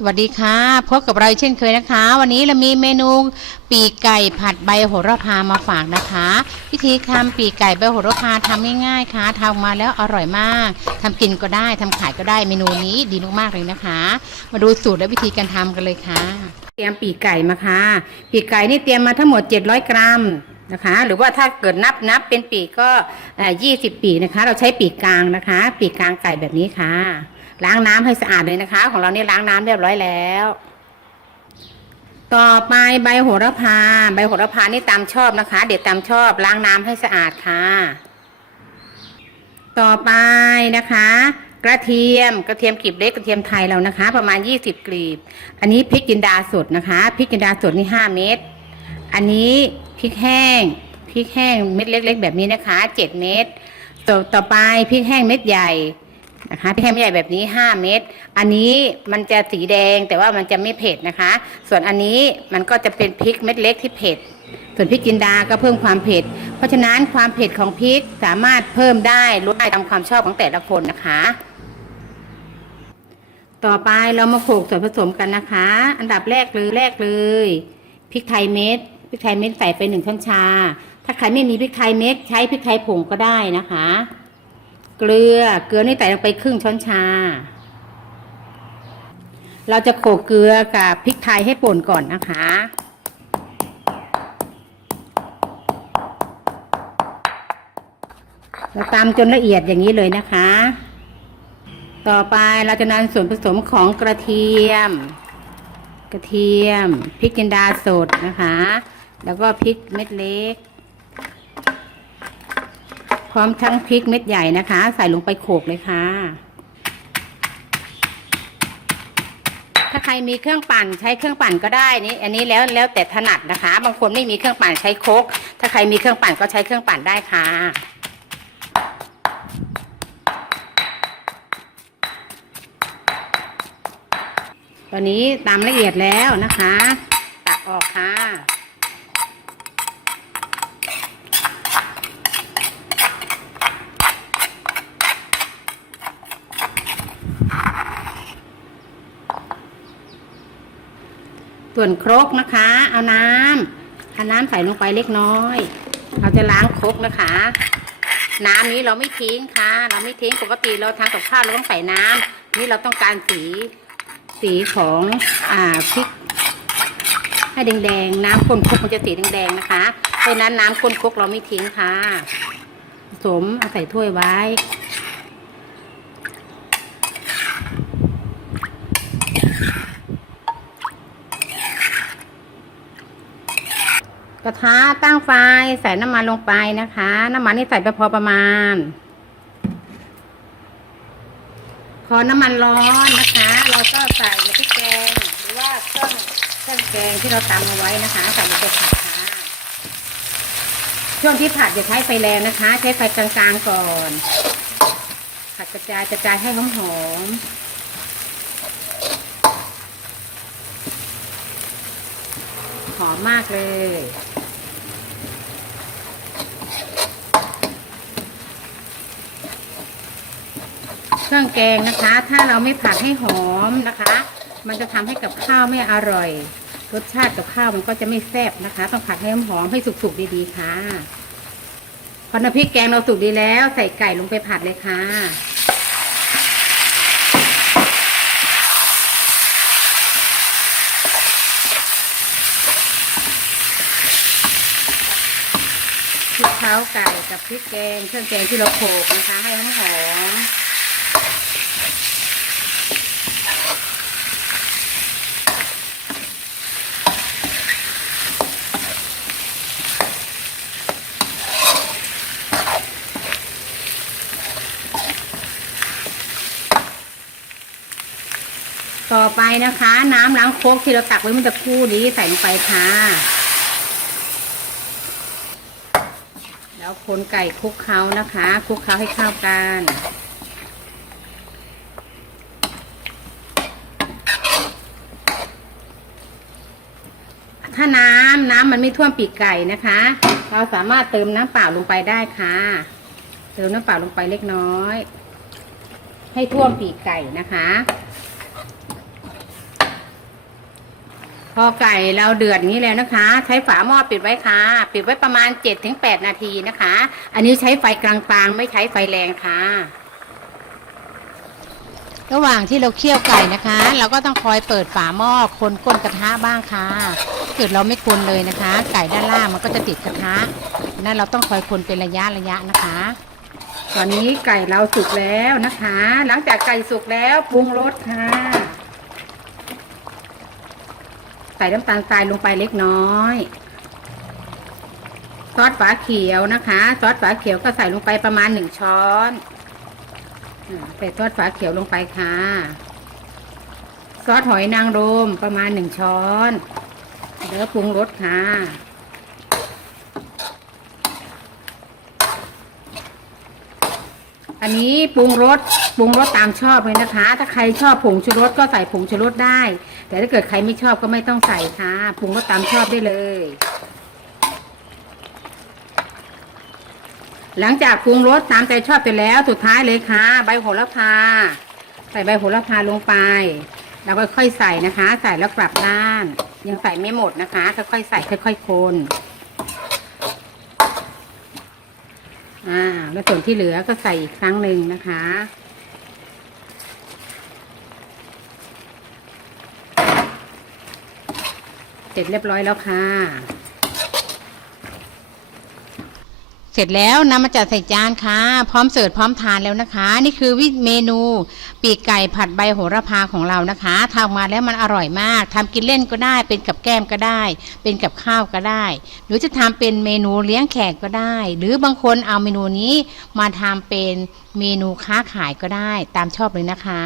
สวัสดีค่ะพบกับเราเช่นเคยนะคะ วันนี้เรามีเมนูปีกไก่ผัดใบโหระพามาฝากนะคะ วิธีทำปีกไก่ใบโหระพาทำง่ายๆค่ะทำมาแล้วอร่อยมากทำกินก็ได้ทำขายก็ได้เมนูนี้ดีมากๆเลยนะคะ มาดูสูตรและวิธีการทำกันเลยค่ะ เตรียมปีกไก่มาค่ะ ปีกไก่นี่เตรียมมาทั้งหมด 700 กรัมนะคะ หรือว่าถ้าเกิดนับนับเป็นปีกก็ 20 ปีนะคะ เราใช้ปีกกลางนะคะ ปีกกลางไก่แบบนี้ค่ะ ล้างน้ำให้สะอาดเลยนะคะ ของเราเนี่ยล้างน้ำเรียบร้อยแล้ว ต่อไปใบโหระพา ใบโหระพานี่ตามชอบนะคะ เด็ดตามชอบล้างน้ำให้สะอาดค่ะ ต่อไปนะคะ กระเทียมกระเทียมกลีบเล็กกระเทียมไทยเรานะคะ ประมาณ20กลีบ อันนี้พริกจินดาสดนะคะพริกจินดาสดนี่5เม็ดอันนี้พริกแห้งพริกแห้งเม็ดเล็ก ๆ แบบนี้นะคะ7เม็ดต่อต่อไปพริกแห้งเม็ดใหญ่ นะคะพริกแห้งไม่ใหญ่แบบนี้ 5 เม็ดอันนี้มันจะสีแดงแต่ว่ามันจะไม่เผ็ดนะคะ ส่วนอันนี้มันก็จะเป็นพริกเม็ดเล็กที่เผ็ด ส่วนพริกจินดาก็เพิ่มความเผ็ด เพราะฉะนั้นความเผ็ดของพริกสามารถเพิ่มได้ลดได้ตามความชอบของแต่ละคนนะคะ ต่อไปเรามาโขลกส่วนผสมกันนะคะ อันดับแรกเลยแรกเลยพริกไทยเม็ดพริกไทยเม็ดใส่ไปหนึ่งช้อนชา ถ้าใครไม่มีพริกไทยเม็ดใช้พริกไทยผงก็ได้นะคะ เกลือ เกลือนี่ใส่ลงไปครึ่งช้อนชา เราจะโขลกเกลือกับพริกไทยให้ป่นก่อนนะคะ เราตำจนละเอียดอย่างนี้เลยนะคะ ต่อไปเราจะนำส่วนผสมของกระเทียม กระเทียมพริกจินดาสดนะคะ แล้วก็พริกเม็ดเล็ก พร้อมทั้งพริกเม็ดใหญ่นะคะ ใส่ลงไปโขลกเลยค่ะ ถ้าใครมีเครื่องปั่นใช้เครื่องปั่นก็ได้นี่อันนี้แล้วแล้วแต่ถนัดนะคะ บางคนไม่มีเครื่องปั่นใช้โคกถ้าใครมีเครื่องปั่นก็ใช้เครื่องปั่นได้ค่ะตอนนี้ตามละเอียดแล้วนะคะ ตักออกค่ะ ส่วนครกนะคะ เอาน้ำเอาน้ำใส่ลงไปเล็กน้อย เราจะล้างครกนะคะ น้ำนี้เราไม่ทิ้งค่ะ เราไม่ทิ้งปกติเราทำกับข้าวเราต้องใส่น้ำนี่เราต้องการสีสีของอ่าพริกให้แดงๆ น้ำข้นครกมันจะสีแดงๆนะคะเพราะนั้นน้ำข้นครกเราไม่ทิ้งค่ะผสมเอาใส่ถ้วยไว้ กระทะตั้งไฟใส่น้ำมันลงไปนะคะ น้ำมันนี่ใส่ไปพอประมาณ พอน้ำมันร้อนนะคะ เราก็ใส่พริกแกงหรือว่าเครื่องเครื่องแกงที่เราตำเอาไว้นะคะใส่ลงไปผัดค่ะช่วงที่ผัดอย่าใช้ไฟแรงนะคะ ใช้ไฟกลางๆก่อน ผัดกระจายกระจายให้หอมๆหอมมากเลย เครื่องแกงนะคะ ถ้าเราไม่ผัดให้หอมนะคะ มันจะทำให้กับข้าวไม่อร่อย รสชาติกับข้าวมันก็จะไม่แซ่บนะคะ ต้องผัดให้หอมให้สุกๆดีๆค่ะพอน้ำพริกแกงเราสุกดีแล้ว ใส่ไก่ลงไปผัดเลยค่ะพริกเท้าไก่กับพริกแกงเครื่องแกงที่เราโขลกนะคะ ให้หอมหอม ต่อไปนะคะ น้ำล้างโคกที่เราตักไว้เมื่อตะคู่นี้ใส่ลงไปค่ะ แล้วคนไก่คลุกเคล้านะคะคลุกเคล้าให้เข้ากันถ้าน้ำน้ำมันไม่ท่วมปีกไก่นะคะ เราสามารถเติมน้ำเปล่าลงไปได้ค่ะ เติมน้ำเปล่าลงไปเล็กน้อย ให้ท่วมปีกไก่นะคะ พอไก่เราเดือดนี้แล้วนะคะ ใช้ฝาหม้อปิดไว้ค่ะ ปิดไว้ประมาณ 7-8 นาทีนะคะ อันนี้ใช้ไฟกลางๆ ไม่ใช้ไฟแรงค่ะ ระหว่างที่เราเคี่ยวไก่นะคะ เราก็ต้องคอยเปิดฝาหม้อคนก้นกระทะบ้างค่ะถ้าเกิดเราไม่คนเลยนะคะ ไก่ด้านล่างมันก็จะติดกระทะนั่นเราต้องคอยคนเป็นระยะระยะนะคะ ตอนนี้ไก่เราสุกแล้วนะคะ หลังจากไก่สุกแล้วปรุงรสค่ะ ใส่น้ำตาลทรายลงไปเล็กน้อย ซอสฝาเขียวนะคะ ซอสฝาเขียวก็ใส่ลงไปประมาณหนึ่งช้อนใส่ซอสฝาเขียวลงไปค่ะ ซอสหอยนางรมประมาณหนึ่งช้อนเดี๋ยวปรุงรสค่ะอันนี้ปรุงรสปรุงรสตามชอบเลยนะคะ ถ้าใครชอบผงชูรสก็ใส่ผงชูรสได้ แต่ถ้าเกิดใครไม่ชอบก็ไม่ต้องใส่ค่ะปรุงรสตามชอบได้เลย หลังจากปรุงรสตามใจชอบเสร็จแล้วสุดท้ายเลยค่ะ ใบโหระพา ใส่ใบโหระพาลงไป แล้วก็ค่อยๆใส่นะคะ ใส่แล้วกลับด้าน ยังใส่ไม่หมดนะคะค่อยๆใส่ค่อยๆคนอ่าแล้วส่วนที่เหลือก็ใส่อีกครั้งหนึ่งนะคะ เส ร็จเรียบร้อยแล้วค่ะ เสร็จแล้วนำมาจัดใส่จานค่ะ พร้อมเสิร์ฟพร้อมทานแล้วนะคะ นี่คือวิเมนูปีกไก่ผัดใบโหระพาของเรานะคะทำมาแล้วมันอร่อยมากทำกินเล่นก็ได้ เป็นกับแก้มก็ได้ เป็นกับข้าวก็ได้ หรือจะทำเป็นเมนูเลี้ยงแขกก็ได้ หรือบางคนเอาเมนูนี้มาทำเป็นเมนูค้าขายก็ได้ ตามชอบเลยนะคะ